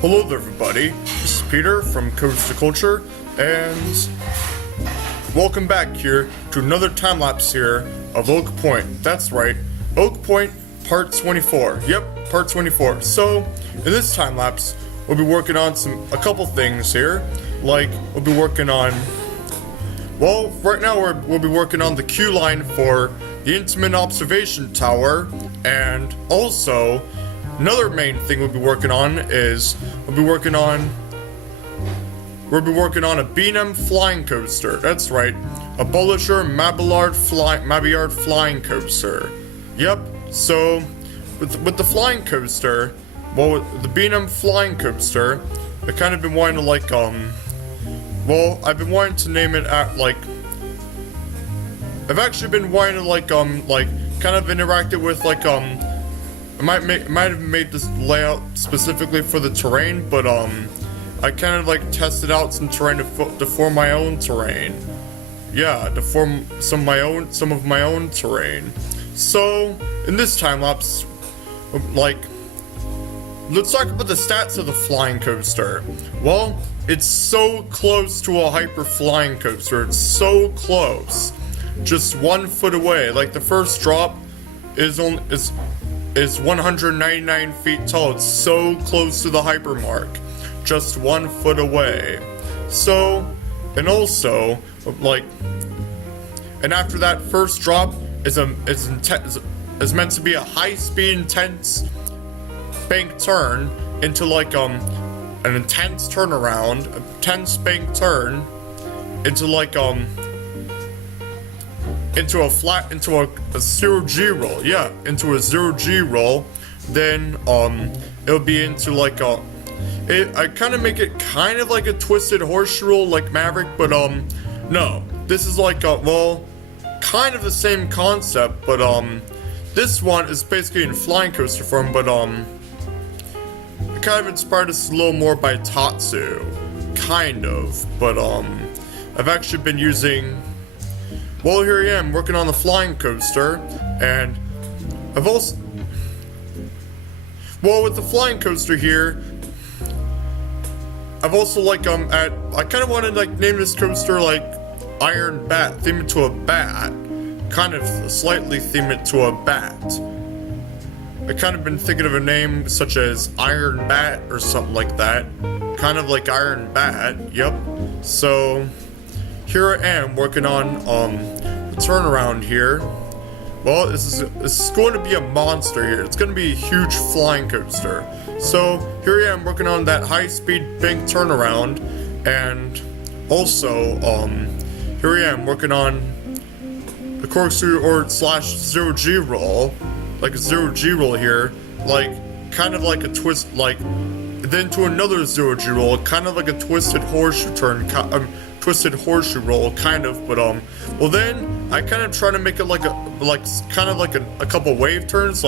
Hello there everybody, this is Peter from Coast to Culture, and welcome back here to another time-lapse here of Oak Point. That's right, Oak Point part 24. Yep, part 24. So, in this time-lapse, we'll be working on a couple things here. Like, we'll be working on, well, right now we'll be working on the queue line for the Intimate Observation Tower, and also, another main thing we'll be working on is we'll be working on a B&M flying coaster. That's right, a Bolliger Mabillard flying coaster. Yep. So with the flying coaster, well, with the B&M flying coaster, I've kind of been wanting to I've been wanting to name it I've actually been wanting to kind of interact it with I might have made this layout specifically for the terrain, but I kind of tested out some terrain to form my own terrain. Yeah, to form some of my own terrain. So in this time lapse, let's talk about the stats of the flying coaster. Well, it's so close to a hyper flying coaster. It's so close, just 1 foot away. Like the first drop is 199 feet tall. It's so close to the hyper mark, just 1 foot away. So, and also, and after that first drop is meant to be a high-speed, intense bank turn into an intense turnaround, a intense bank turn into into a 0G roll. Yeah, into a 0G roll. Then it'll be into I kind of make it kind of like a twisted horseshoe roll like Maverick, but no, this is kind of the same concept, but this one is basically in flying coaster form, but it kind of inspired us a little more by Tatsu, kind of, but I've actually been using. Well, here I am working on the flying coaster, and I've also, with the flying coaster here, I've also I kind of wanted to name this coaster Iron Bat, theme it to a bat, kind of slightly theme it to a bat. I kind of been thinking of a name such as Iron Bat or something like that, kind of like Iron Bat. Yep. So here I am working on the turnaround here. Well, this is going to be a monster here. It's going to be a huge flying coaster. So here I am working on that high-speed bank turnaround, and also here I am working on the corkscrew or / 0G roll, like a 0G roll here, kind of like a twist, then to another 0G roll, kind of like a twisted horseshoe turn, twisted horseshoe roll, kind of, but well, then I kind of try to make it a couple wave turns,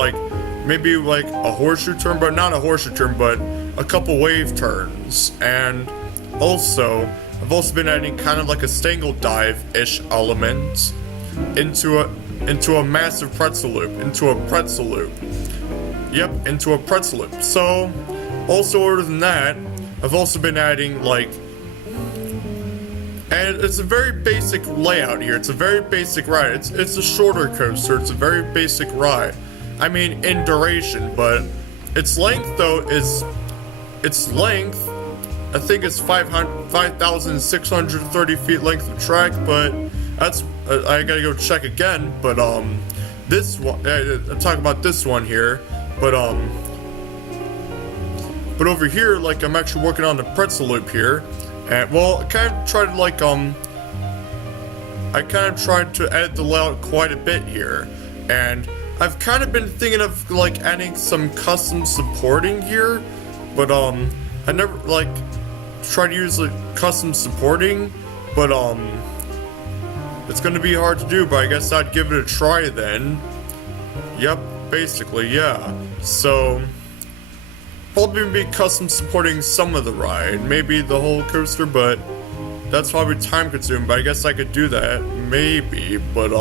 maybe a horseshoe turn, but not a horseshoe turn, but a couple wave turns. And also I've also been adding kind of a stangle dive-ish element into a massive pretzel loop, Yep, into a pretzel loop. So also, other than that, I've also been adding and it's a very basic layout here. It's a very basic ride. It's a shorter coaster. It's a very basic ride. I mean, in duration, but its length though I think it's 5,630 feet length of track, but that's I gotta go check again. But this one, I'm talking about this one here, but over here, I'm actually working on the pretzel loop here. And I kind of tried to edit the layout quite a bit here, and I've kind of been thinking of adding some custom supporting here, but I never tried to use custom supporting, but it's gonna be hard to do, but I guess I'd give it a try then. Yep, basically, yeah. So probably be custom supporting some of the ride, maybe the whole coaster, but that's probably time consuming, but I guess I could do that, maybe, but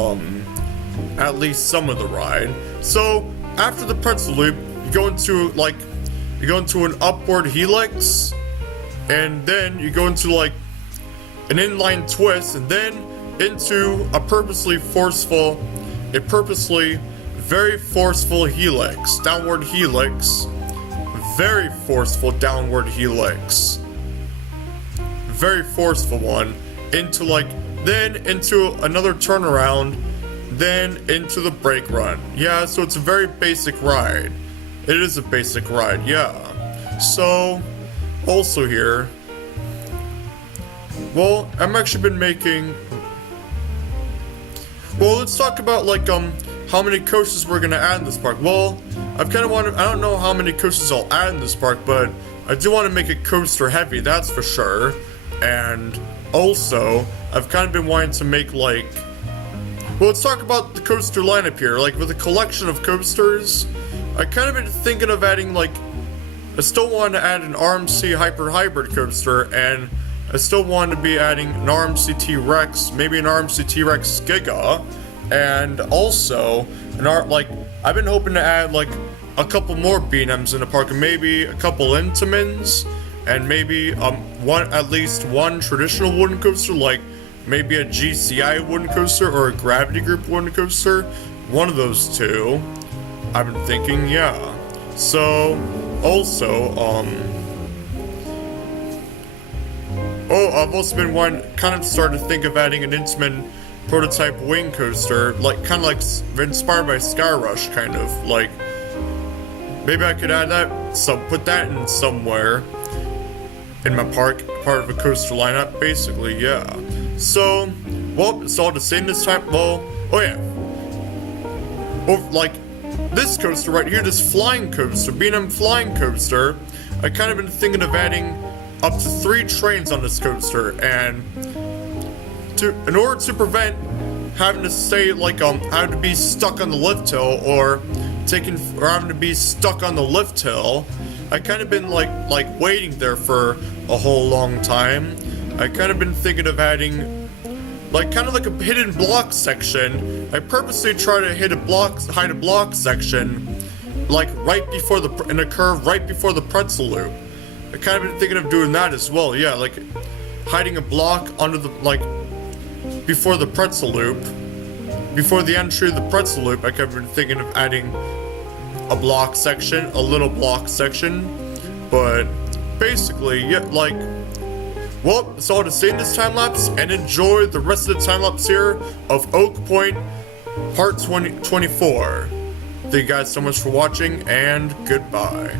at least some of the ride. So after the pretzel loop, you go into you go into an upward helix, and then you go into like an inline twist, and then into a purposely very forceful helix, downward helix, very forceful downward helix, very forceful one, into like, then into another turnaround, then into the brake run. Yeah, so it's a very basic ride. It is a basic ride, yeah. So, also here, well, I'm actually been making, well, let's talk about like, how many coasters we're gonna add in this park. Well, I've kind of wanted, I don't know how many coasters I'll add in this park, but I do want to make it coaster heavy, that's for sure. And also, I've kind of been wanting to make like, well, let's talk about the coaster lineup here. Like with a collection of coasters, I kind of been thinking of adding like, I still want to add an RMC Hyper Hybrid coaster, and I still want to be adding an RMC T-Rex, maybe an RMC T-Rex Giga, and also like I've been hoping to add like a couple more B&Ms in the park, and maybe a couple Intamins, and maybe at least one traditional wooden coaster, like maybe a GCI wooden coaster or a Gravity Group wooden coaster. One of those two, I've been thinking, yeah. So, also, I've also been kind of starting to think of adding an Intamin prototype wing coaster, like kind of like inspired by Sky Rush, kind of like. Maybe I could add that, put that in somewhere in my park, part of a coaster lineup, basically, yeah. So, well, it's all the same this time. Well, oh yeah. Well, like this coaster right here, this flying coaster, B&M flying coaster, I kind of been thinking of adding up to 3 trains on this coaster, and in order to prevent having to stay like having to be stuck on the lift hill or having to be stuck on the lift hill, I kind of been like waiting there for a whole long time. I kind of been thinking of adding like kind of like a hidden block section. I purposely try to hide a block section like right before in a curve right before the pretzel loop. I kind of been thinking of doing that as well. Yeah, like hiding a block under the before the pretzel loop, before the entry of the pretzel loop. I kind of been thinking of adding a block section, a little block section, but basically, yeah, like, well, it's all to say in this time lapse, and enjoy the rest of the time lapse here of Oak Point Part 24. Thank you guys so much for watching, and goodbye.